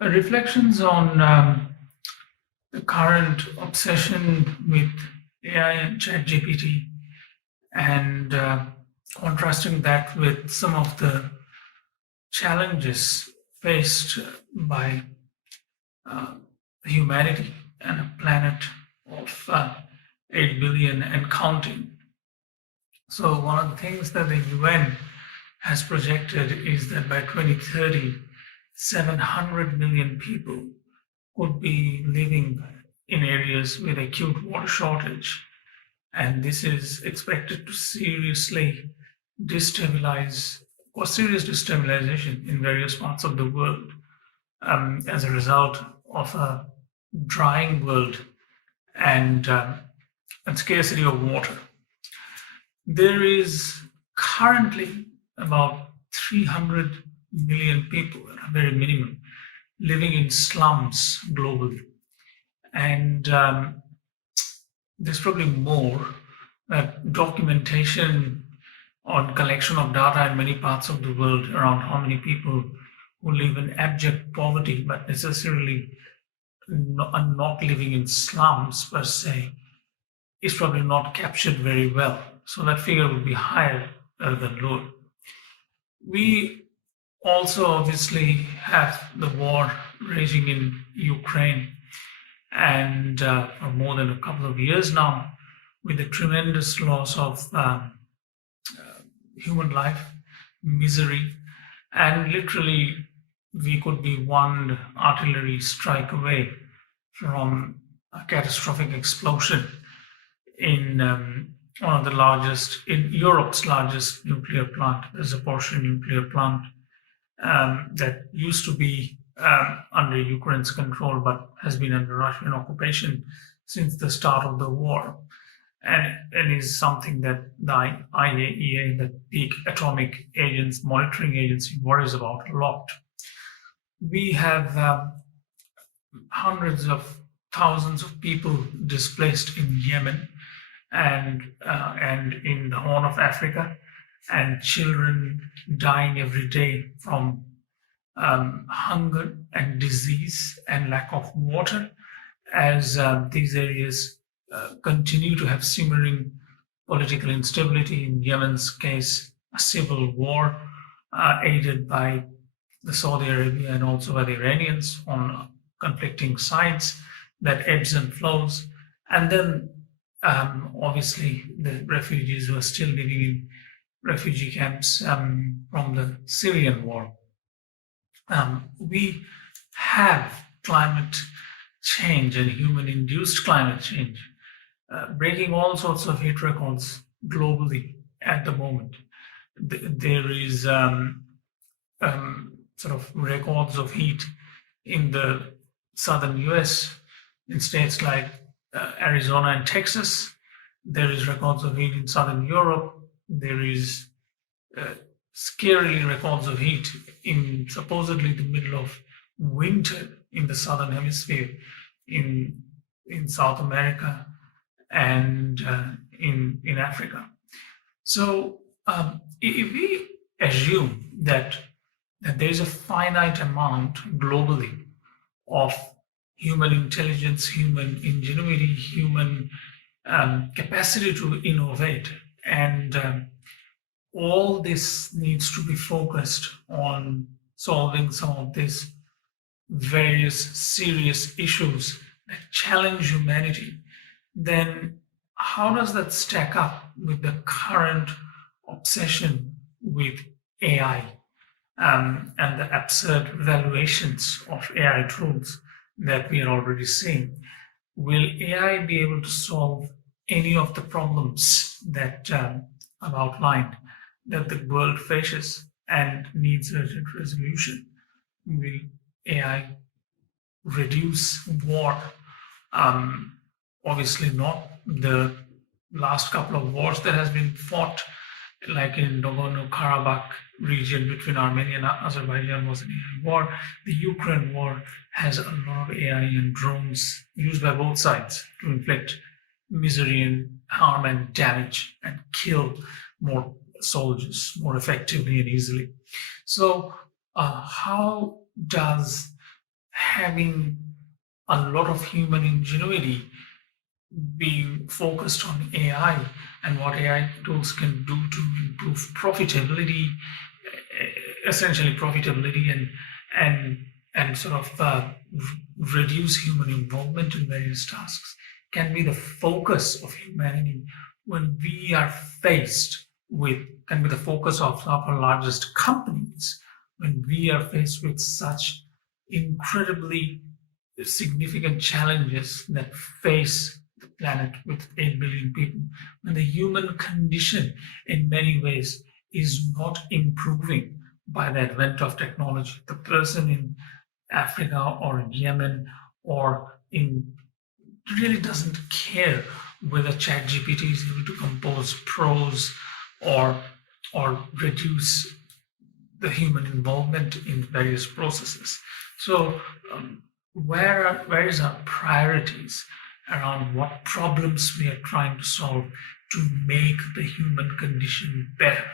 Reflections on the current obsession with AI and Chat GPT and contrasting that with some of the challenges faced by uh, humanity and a planet of 8 billion and counting. So, one of the things that the UN has projected is that by 2030, 700 million people could be living in areas with acute water shortage. And this is expected to seriously destabilize or serious destabilization in various parts of the world as a result of a drying world and scarcity of water. There is currently about 300 million people, at a very minimum, living in slums globally. And there's probably more. Documentation on collection of data in many parts of the world around how many people who live in abject poverty but necessarily are not living in slums per se is probably not captured very well. So that figure would be higher rather than lower. We also obviously have the war raging in Ukraine, and for more than a couple of years now, with the tremendous loss of human life, misery, and literally we could be one artillery strike away from a catastrophic explosion in one of the largest, in Europe's largest nuclear plant, the Zaporzhe nuclear plant, that used to be under Ukraine's control but has been under Russian occupation since the start of the war. And is something that the IAEA, the Peak Atomic Agents Monitoring Agency, worries about a lot. We have hundreds of thousands of people displaced in Yemen and in the Horn of Africa, and children dying every day from hunger and disease and lack of water, as these areas continue to have simmering political instability. In Yemen's case, a civil war aided by the Saudi Arabia and also by the Iranians on conflicting sides that ebbs and flows. And then obviously the refugees who are still living in refugee camps from the Syrian war. We have climate change and human-induced climate change breaking all sorts of heat records globally at the moment. There is sort of records of heat in the southern US, in states like Arizona and Texas. There is records of heat in southern Europe. There is scarily records of heat in supposedly the middle of winter in the southern hemisphere, in South America and in Africa. So if we assume that there is a finite amount globally of human intelligence, human ingenuity, human capacity to innovate, and all this needs to be focused on solving some of these various serious issues that challenge humanity, then how does that stack up with the current obsession with AI and the absurd valuations of AI tools that we are already seeing? Will AI be able to solve any of the problems that I've outlined that the world faces and needs urgent resolution? Will AI reduce war? Obviously not. The last couple of wars that has been fought, like in Nagorno-Karabakh region between Armenia and Azerbaijan, was an AI war. The Ukraine war has a lot of AI and drones used by both sides to inflict misery and harm and damage and kill more soldiers more effectively and easily. So how does having a lot of human ingenuity be focused on AI and what AI tools can do to improve profitability, essentially profitability and and sort of reduce human involvement in various tasks, can be the focus of humanity when we are faced with, can be the focus of some of our largest companies when we are faced with such incredibly significant challenges that face the planet with 8 billion people, when the human condition in many ways is not improving by the advent of technology. The person in Africa or in Yemen or in really doesn't care whether ChatGPT is able to compose prose or reduce the human involvement in various processes. So, where is our priorities around what problems we are trying to solve to make the human condition better?